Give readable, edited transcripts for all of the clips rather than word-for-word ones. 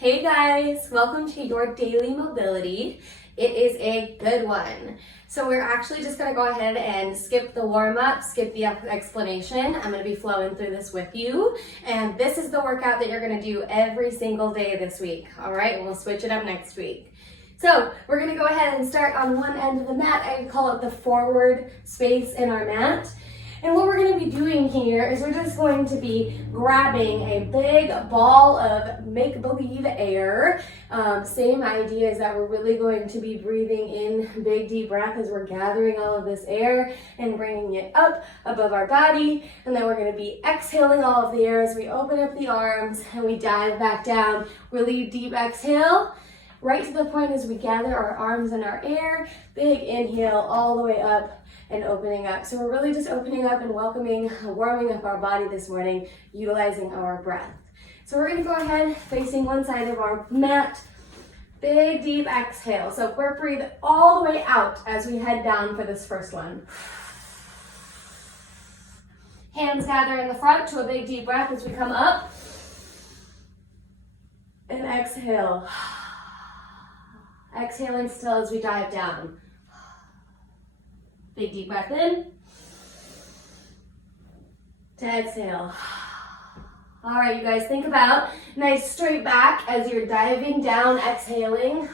Hey guys, welcome to your daily mobility. It is a good one. So we're actually just gonna go ahead and skip the warm-up, skip the explanation. I'm gonna be flowing through this with you. And this is the workout that you're gonna do every single day this week. All right, and we'll switch it up next week. So we're gonna go ahead and start on one end of the mat. I call it the forward space in our mat. And what we're going to be doing here is we're just going to be grabbing a big ball of make-believe air. Same idea is that we're really going to be breathing in big deep breath as we're gathering all of this air and bringing it up above our body. And then we're going to be exhaling all of the air as we open up the arms and we dive back down. Really deep exhale. Right to the point as we gather our arms in our air. Big inhale all the way up and opening up. So we're really just opening up and warming up our body this morning, utilizing our breath. So we're gonna go ahead, facing one side of our mat, big deep exhale. So we're breathe all the way out as we head down for this first one. Hands gather in the front to a big deep breath as we come up. And exhale. Exhaling still as we dive down. Big deep breath in, to exhale. All right, you guys, think about nice straight back as you're diving down, exhaling.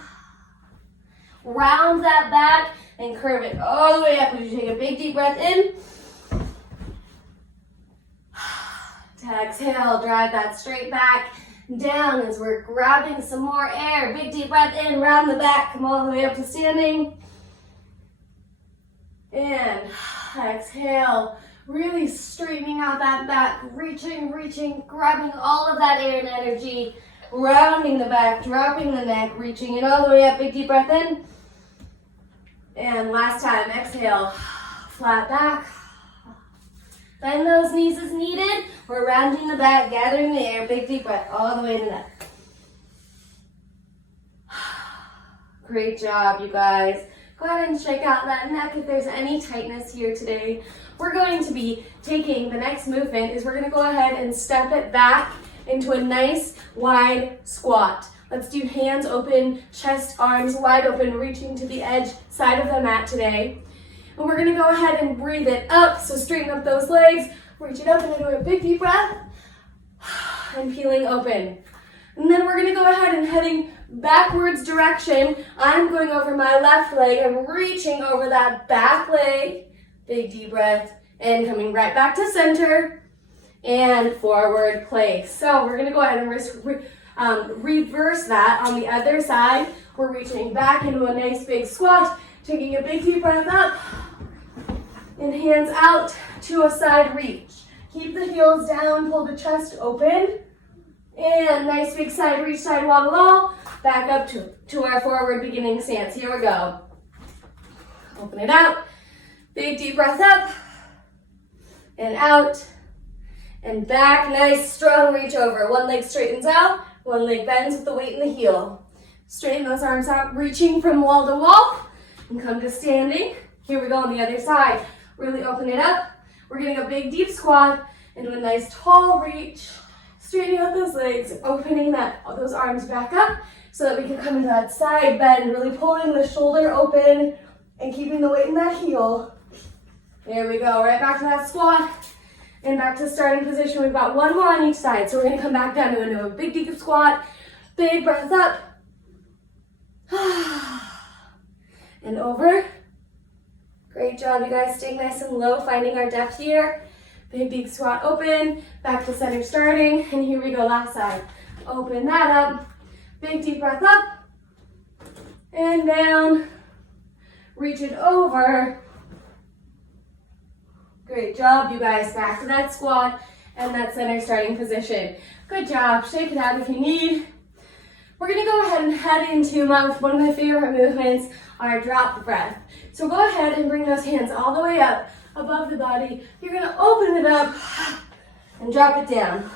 Round that back and curve it all the way up as you take a big deep breath in. To exhale, drive that straight back down as we're grabbing some more air. Big deep breath in, round the back, come all the way up to standing. And exhale, really straightening out that back, reaching, grabbing all of that air and energy, rounding the back, dropping the neck, reaching it all the way up, big deep breath in. And last time, exhale, flat back. Bend those knees as needed. We're rounding the back, gathering the air, big deep breath, all the way to the neck. Great job, you guys. Go ahead and shake out that neck if there's any tightness here today. We're going to be taking the next movement is we're going to go ahead and step it back into a nice wide squat. Let's do hands open, chest, arms wide open, reaching to the edge side of the mat today. And we're going to go ahead and breathe it up. So straighten up those legs, reach it up and do a big deep breath and peeling open. And then we're going to go ahead and heading backwards direction. I'm going over my left leg. I'm reaching over that back leg. Big deep breath. And coming right back to center. And forward place. So we're going to go ahead and reverse that on the other side. We're reaching back into a nice big squat. Taking a big deep breath up. And hands out to a side reach. Keep the heels down. Pull the chest open. And nice big side reach, side wobble all. Back up to our forward beginning stance. Here we go. Open it out. Big deep breath up. And out. And back. Nice strong reach over. One leg straightens out. One leg bends with the weight in the heel. Straighten those arms out. Reaching from wall to wall. And come to standing. Here we go on the other side. Really open it up. We're getting a big deep squat. Into a nice tall reach. Straightening out those legs, opening those arms back up so that we can come into that side bend, really pulling the shoulder open and keeping the weight in that heel. There we go, right back to that squat and back to starting position. We've got one more on each side. So we're gonna come back down into a big deep squat, big breath up, and over. Great job, you guys, staying nice and low, finding our depth here. Big deep squat open, back to center starting, and here we go, last side. Open that up, big deep breath up, and down, reach it over. Great job, you guys, back to that squat and that center starting position. Good job, shake it out if you need. We're gonna go ahead and head into one of my favorite movements, our drop breath. So go ahead and bring those hands all the way up above the body. You're gonna open it up and drop it down.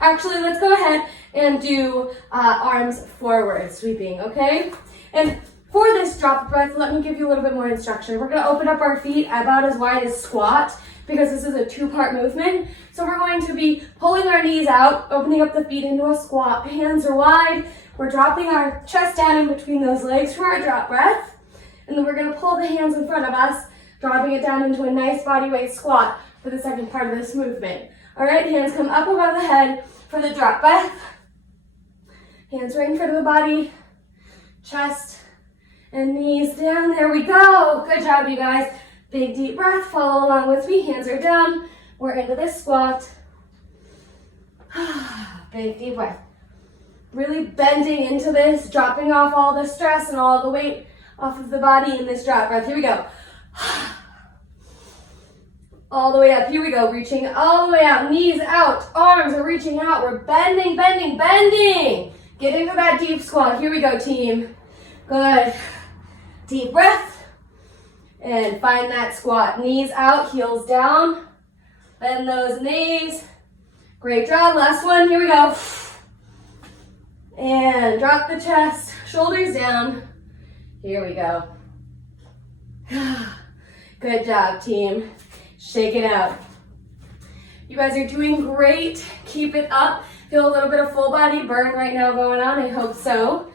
Actually, let's go ahead and do arms forward, sweeping, okay? And for this drop breath, let me give you a little bit more instruction. We're gonna open up our feet about as wide as squat. because this is a two-part movement. So we're going to be pulling our knees out, opening up the feet into a squat. Hands are wide. We're dropping our chest down in between those legs for our drop breath. And then we're gonna pull the hands in front of us, dropping it down into a nice body weight squat for the second part of this movement. All right, hands come up above the head for the drop breath. Hands right in front of the body, chest and knees down. There we go. Good job, you guys. Big deep breath. Follow along with me. Hands are down. We're into this squat. Big deep breath. Really bending into this, dropping off all the stress and all the weight off of the body in this drop breath. Here we go. All the way up. Here we go. Reaching all the way out. Knees out. Arms are reaching out. We're bending, bending, bending. Get into that deep squat. Here we go, team. Good. Deep breath. And find that squat. Knees out, heels down. Bend those knees. Great job. Last one. Here we go. And drop the chest. Shoulders down. Here we go. Good job, team. Shake it out. You guys are doing great. Keep it up. Feel a little bit of full body burn right now going on. I hope so.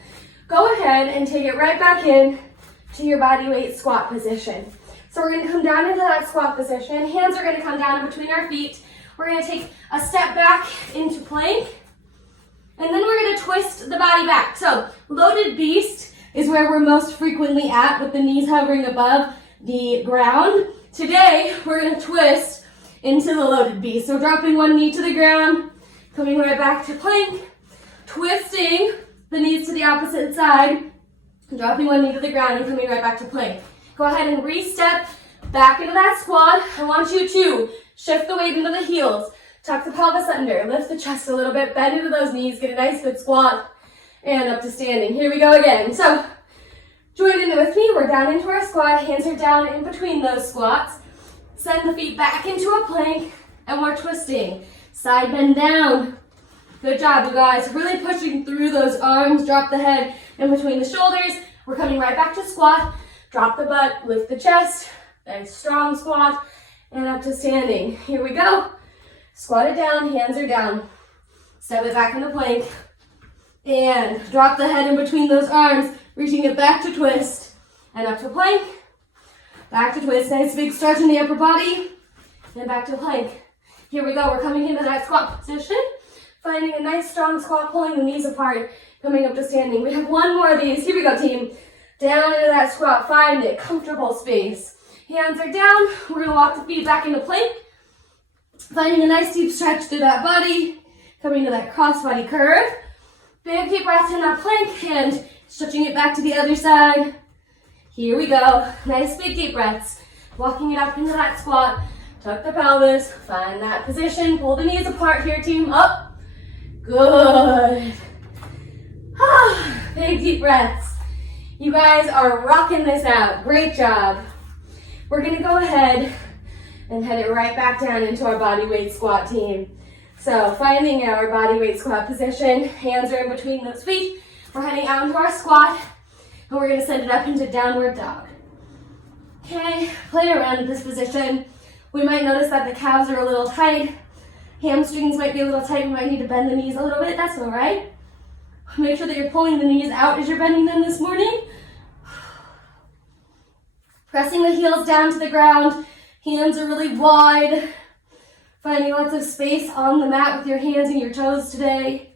Go ahead and take it right back in to your body weight squat position. So we're going to come down into that squat position. Hands are going to come down in between our feet. We're going to take a step back into plank. And then we're going to twist the body back. So loaded beast is where we're most frequently at, with the knees hovering above the ground. Today, we're going to twist into the loaded beast. So dropping one knee to the ground, coming right back to plank, twisting the knees to the opposite side, dropping one knee to the ground and coming right back to plank. Go ahead and re-step back into that squat. I want you to shift the weight into the heels, tuck the pelvis under, lift the chest a little bit, bend into those knees, get a nice good squat, and up to standing. Here we go again. So join in with me. We're down into our squat. Hands are down in between those squats. Send the feet back into a plank, and we're twisting. Side bend down. Good job, you guys. Really pushing through those arms. Drop the head in between the shoulders. We're coming right back to squat. Drop the butt, lift the chest. Nice strong squat, and up to standing. Here we go. Squat it down, hands are down. Step it back into plank. And drop the head in between those arms, reaching it back to twist. And up to plank. Back to twist. Nice big stretch in the upper body. And back to plank. Here we go. We're coming into that squat position. Finding a nice strong squat, pulling the knees apart, coming up to standing. We have one more of these. Here we go, team. Down into that squat. Find it. Comfortable space. Hands are down. We're going to walk the feet back into plank. Finding a nice deep stretch through that body. Coming to that cross-body curve. Big deep breath in that plank and stretching it back to the other side. Here we go. Nice big deep breaths. Walking it up into that squat. Tuck the pelvis. Find that position. Pull the knees apart here, team. Up. Good. Big deep breaths. You guys are rocking this out. Great job. We're going to go ahead and head it right back down into our body weight squat, team. So finding our body weight squat position, hands are in between those feet. We're heading out into our squat, and we're going to send it up into downward dog. Okay, play around in this position. We might notice that the calves are a little tight. Hamstrings might be a little tight. We might need to bend the knees a little bit. That's all right. Make sure that you're pulling the knees out as you're bending them this morning. Pressing the heels down to the ground. Hands are really wide. Finding lots of space on the mat with your hands and your toes today.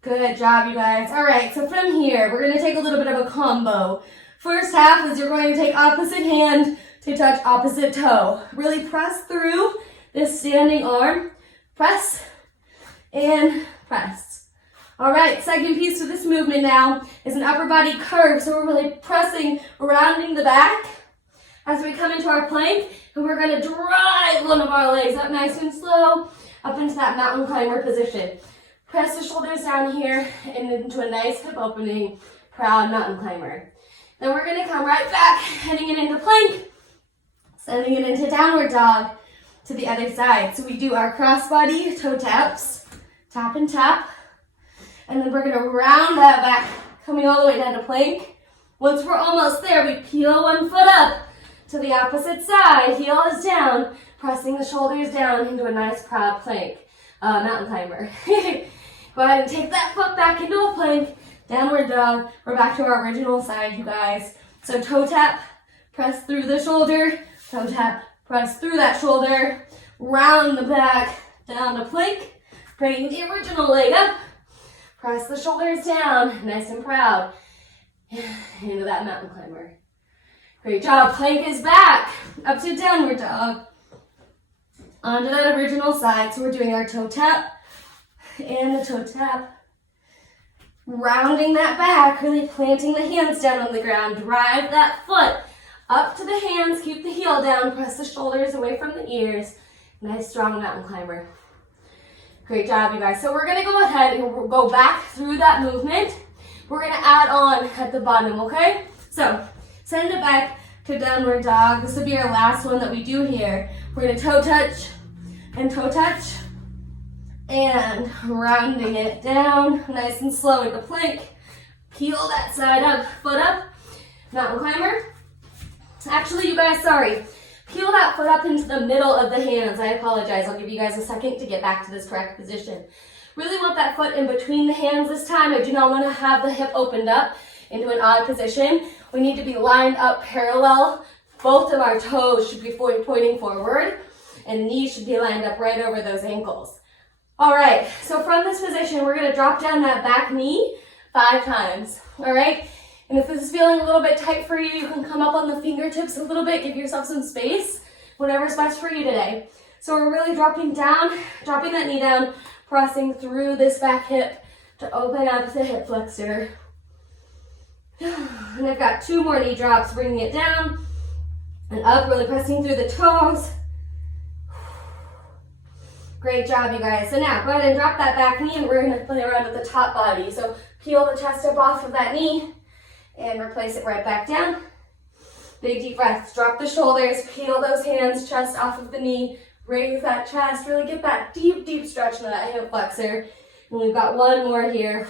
Good job, you guys. All right, so from here, we're going to take a little bit of a combo. First half is you're going to take opposite hand to touch opposite toe. Really press through this standing arm. Press and press. All right, second piece to this movement now is an upper body curve. So we're really pressing, rounding the back as we come into our plank. And we're going to drive one of our legs up nice and slow up into that mountain climber position. Press the shoulders down here and into a nice hip opening, proud mountain climber. Then we're going to come right back, heading it into plank, sending it into downward dog to the other side. So we do our crossbody toe taps, tap and tap. And then we're going to round that back, coming all the way down to plank. Once we're almost there, we peel one foot up, to the opposite side. Heel is down, pressing the shoulders down into a nice proud plank. Mountain climber. Go ahead and take that foot back into a plank. Downward dog. We're back to our original side, you guys. So toe tap, press through the shoulder. Toe tap, press through that shoulder. Round the back, down to plank. Bring the original leg up. Press the shoulders down, nice and proud. Into that mountain climber. Great job. Plank is back. Up to downward dog. Onto that original side. So we're doing our toe tap and the toe tap. Rounding that back, really planting the hands down on the ground. Drive that foot up to the hands. Keep the heel down. Press the shoulders away from the ears. Nice, strong mountain climber. Great job, you guys. So we're going to go ahead and we'll go back through that movement. We're going to add on at the bottom, okay? So send it back to downward dog. This will be our last one that we do here. We're going to toe touch and toe touch. And rounding it down, nice and slow into plank. Peel that side up, foot up, mountain climber. Actually, you guys, sorry. Peel that foot up into the middle of the hands. I apologize. I'll give you guys a second to get back to this correct position. Really want that foot in between the hands this time. I do not want to have the hip opened up into an odd position. We need to be lined up parallel. Both of our toes should be pointing forward, and knees should be lined up right over those ankles. All right, so from this position, we're gonna drop down that back knee 5 times, all right? And if this is feeling a little bit tight for you, you can come up on the fingertips a little bit, give yourself some space, whatever's best for you today. So we're really dropping down, dropping that knee down, pressing through this back hip to open up the hip flexor. And I've got 2 more knee drops, bringing it down and up, really pressing through the toes. Great job, you guys. So now, go ahead and drop that back knee, and we're going to play around with the top body. So peel the chest up off of that knee, and replace it right back down. Big deep breaths. Drop the shoulders, peel those hands, chest off of the knee, raise that chest, really get that deep, deep stretch into that hip flexor. And we've got 1 more here.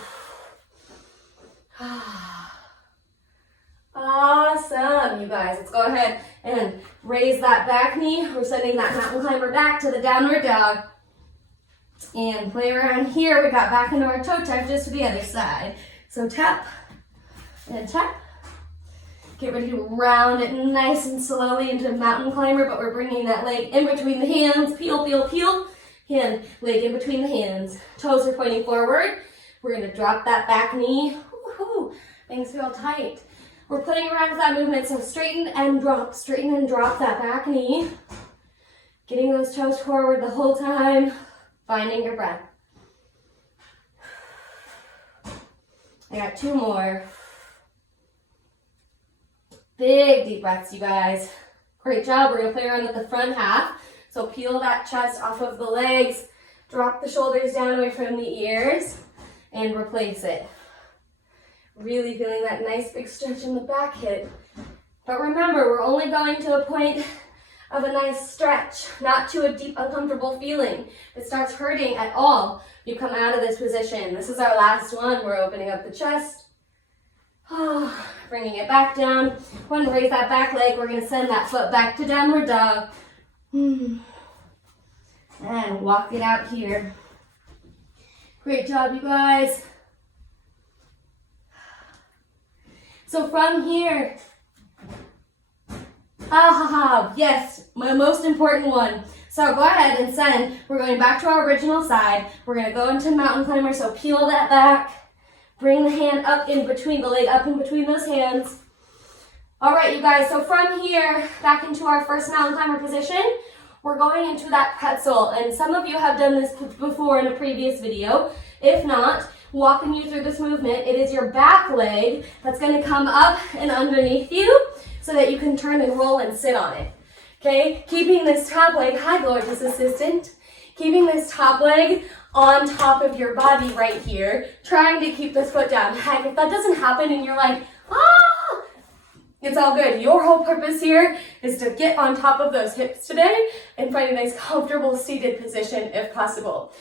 Awesome, you guys. Let's go ahead and raise that back knee. We're sending that mountain climber back to the downward dog. And play around here. We got back into our toe tap just to the other side. So tap and tap. Get ready to round it nice and slowly into a mountain climber, but we're bringing that leg in between the hands. Peel, peel, peel. Hand, leg in between the hands. Toes are pointing forward. We're going to drop that back knee. Woo-hoo. Things feel tight. We're playing around with that movement, so straighten and drop that back knee. Getting those toes forward the whole time. Finding your breath. I got 2 more. Big deep breaths, you guys. Great job. We're going to play around with the front half. So peel that chest off of the legs. Drop the shoulders down away from the ears. And replace it. Really feeling that nice big stretch in the back hip. But remember, we're only going to a point of a nice stretch, not to a deep, uncomfortable feeling. If it starts hurting at all, you come out of this position. This is our last one. We're opening up the chest. Bringing it back down. When we raise that back leg, we're going to send that foot back to downward dog. And walk it out here. Great job, you guys. So from here, yes, my most important one. So go ahead and send. We're going back to our original side. We're going to go into mountain climber, so peel that back. Bring the hand up in between, the leg up in between those hands. All right, you guys, so from here, back into our first mountain climber position, we're going into that pretzel. And some of you have done this before in a previous video. If not, walking you through this movement, it is your back leg that's going to come up and underneath you so that you can turn and roll and sit on it. Okay, keeping this top leg, hi gorgeous assistant, keeping this top leg on top of your body right here, trying to keep this foot down. Heck, if that doesn't happen and you're like, it's all good. Your whole purpose here is to get on top of those hips today and find a nice comfortable seated position if possible.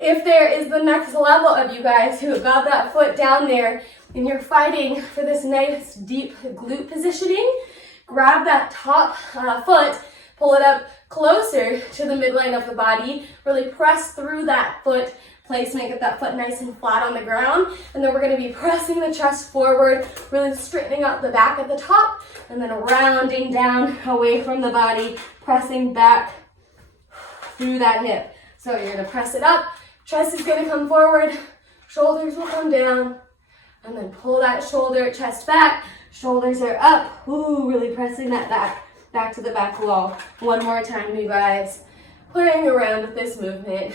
If there is the next level of you guys who got that foot down there and you're fighting for this nice deep glute positioning, grab that top foot, pull it up closer to the midline of the body, really press through that foot placement, get that foot nice and flat on the ground, and then we're going to be pressing the chest forward, really straightening out the back at the top, and then rounding down away from the body, pressing back through that hip. So you're going to press it up, chest is going to come forward, shoulders will come down, and then pull that shoulder, chest back, shoulders are up. Ooh, really pressing that back to the back wall. One more time, you guys. Playing around with this movement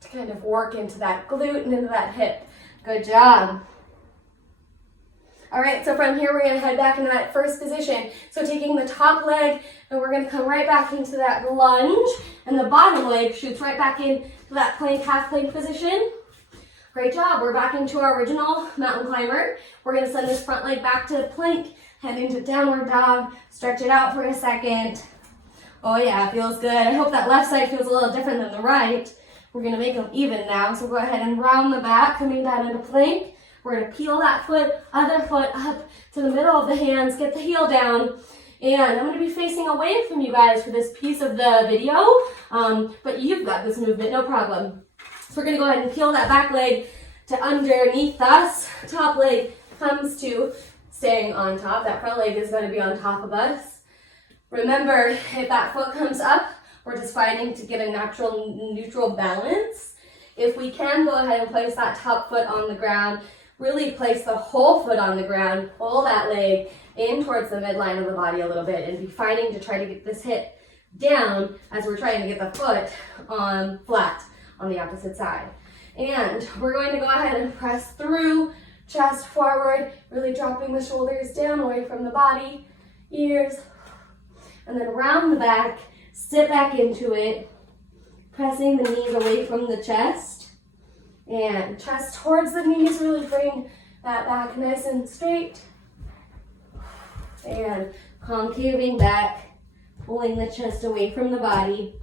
to kind of work into that glute and into that hip. Good job. All right, so from here, we're gonna head back into that first position. So taking the top leg, and we're gonna come right back into that lunge, and the bottom leg shoots right back into that plank, half plank position. Great job. We're back into our original mountain climber. We're gonna send this front leg back to plank, head into downward dog, stretch it out for a second. Oh yeah, it feels good. I hope that left side feels a little different than the right. We're gonna make them even now. So go ahead and round the back, coming down into plank. We're gonna peel that foot, other foot up to the middle of the hands, get the heel down. And I'm gonna be facing away from you guys for this piece of the video, but you've got this movement, no problem. So we're gonna go ahead and peel that back leg to underneath us. Top leg comes to staying on top. That front leg is gonna be on top of us. Remember, if that foot comes up, we're just fighting to get a natural neutral balance. If we can, go ahead and place that top foot on the ground. Really place the whole foot on the ground. Pull that leg in towards the midline of the body a little bit and be fighting to try to get this hip down as we're trying to get the foot on flat on the opposite side. And we're going to go ahead and press through, chest forward, really dropping the shoulders down away from the body, ears, and then round the back, sit back into it, pressing the knees away from the chest, and chest towards the knees, really bring that back nice and straight, and concaving back, pulling the chest away from the body.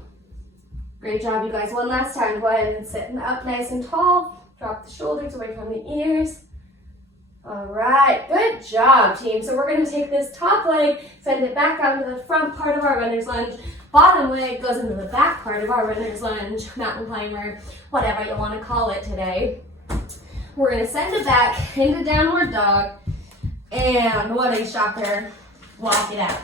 Great job, you guys. One last time. Go ahead and sit up nice and tall. Drop the shoulders away from the ears. All right, good job, team. So we're going to take this top leg, send it back out to the front part of our runner's lunge. Bottom leg goes into the back part of our runner's lunge, mountain climber, whatever you want to call it today. We're going to send it back into downward dog, and what a shocker, walk it out.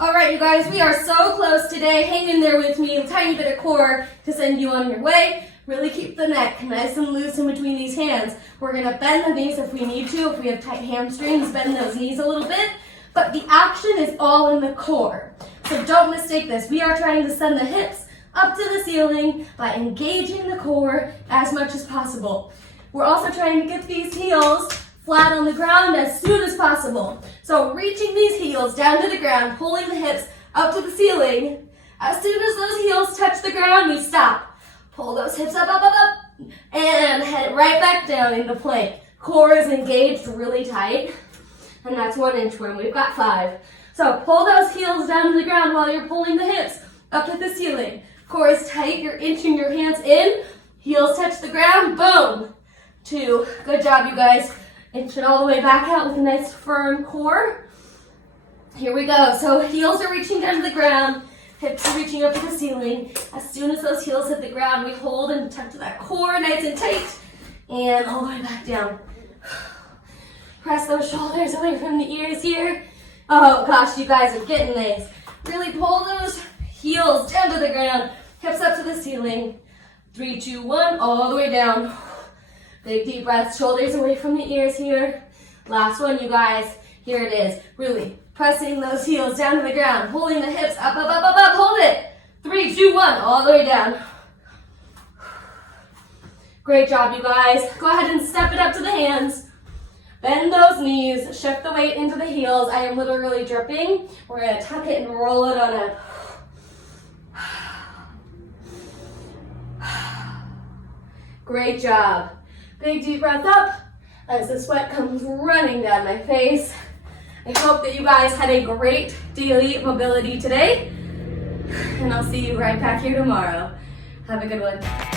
All right, you guys, we are so close today. Hang in there with me, a tiny bit of core to send you on your way. Really keep the neck nice and loose in between these hands. We're gonna bend the knees if we need to. If we have tight hamstrings, bend those knees a little bit. But the action is all in the core. So don't mistake this. We are trying to send the hips up to the ceiling by engaging the core as much as possible. We're also trying to get these heels flat on the ground as soon as possible. So reaching these heels down to the ground, pulling the hips up to the ceiling. As soon as those heels touch the ground, we stop. Pull those hips up, up, up, up, and head right back down into plank. Core is engaged really tight, and that's 1 inchworm. We've got 5. So pull those heels down to the ground while you're pulling the hips up to the ceiling. Core is tight, you're inching your hands in, heels touch the ground, boom. 2, good job, you guys. Inch it all the way back out with a nice firm core. Here we go. So heels are reaching down to the ground, hips are reaching up to the ceiling. As soon as those heels hit the ground, we hold and tuck to that core nice and tight, and all the way back down. Press those shoulders away from the ears here. Oh gosh, you guys are getting this. Really pull those heels down to the ground, hips up to the ceiling. 3, 2, 1, all the way down. Big deep breaths, shoulders away from the ears here. Last one, you guys. Here it is. Really pressing those heels down to the ground, holding the hips up, up, up, up, up. Hold it. 3, 2, 1, all the way down. Great job, you guys. Go ahead and step it up to the hands. Bend those knees, shift the weight into the heels. I am literally dripping. We're gonna tuck it and roll it on up. Great job. Big deep breath up as the sweat comes running down my face. I hope that you guys had a great daily mobility today, and I'll see you right back here tomorrow. Have a good one.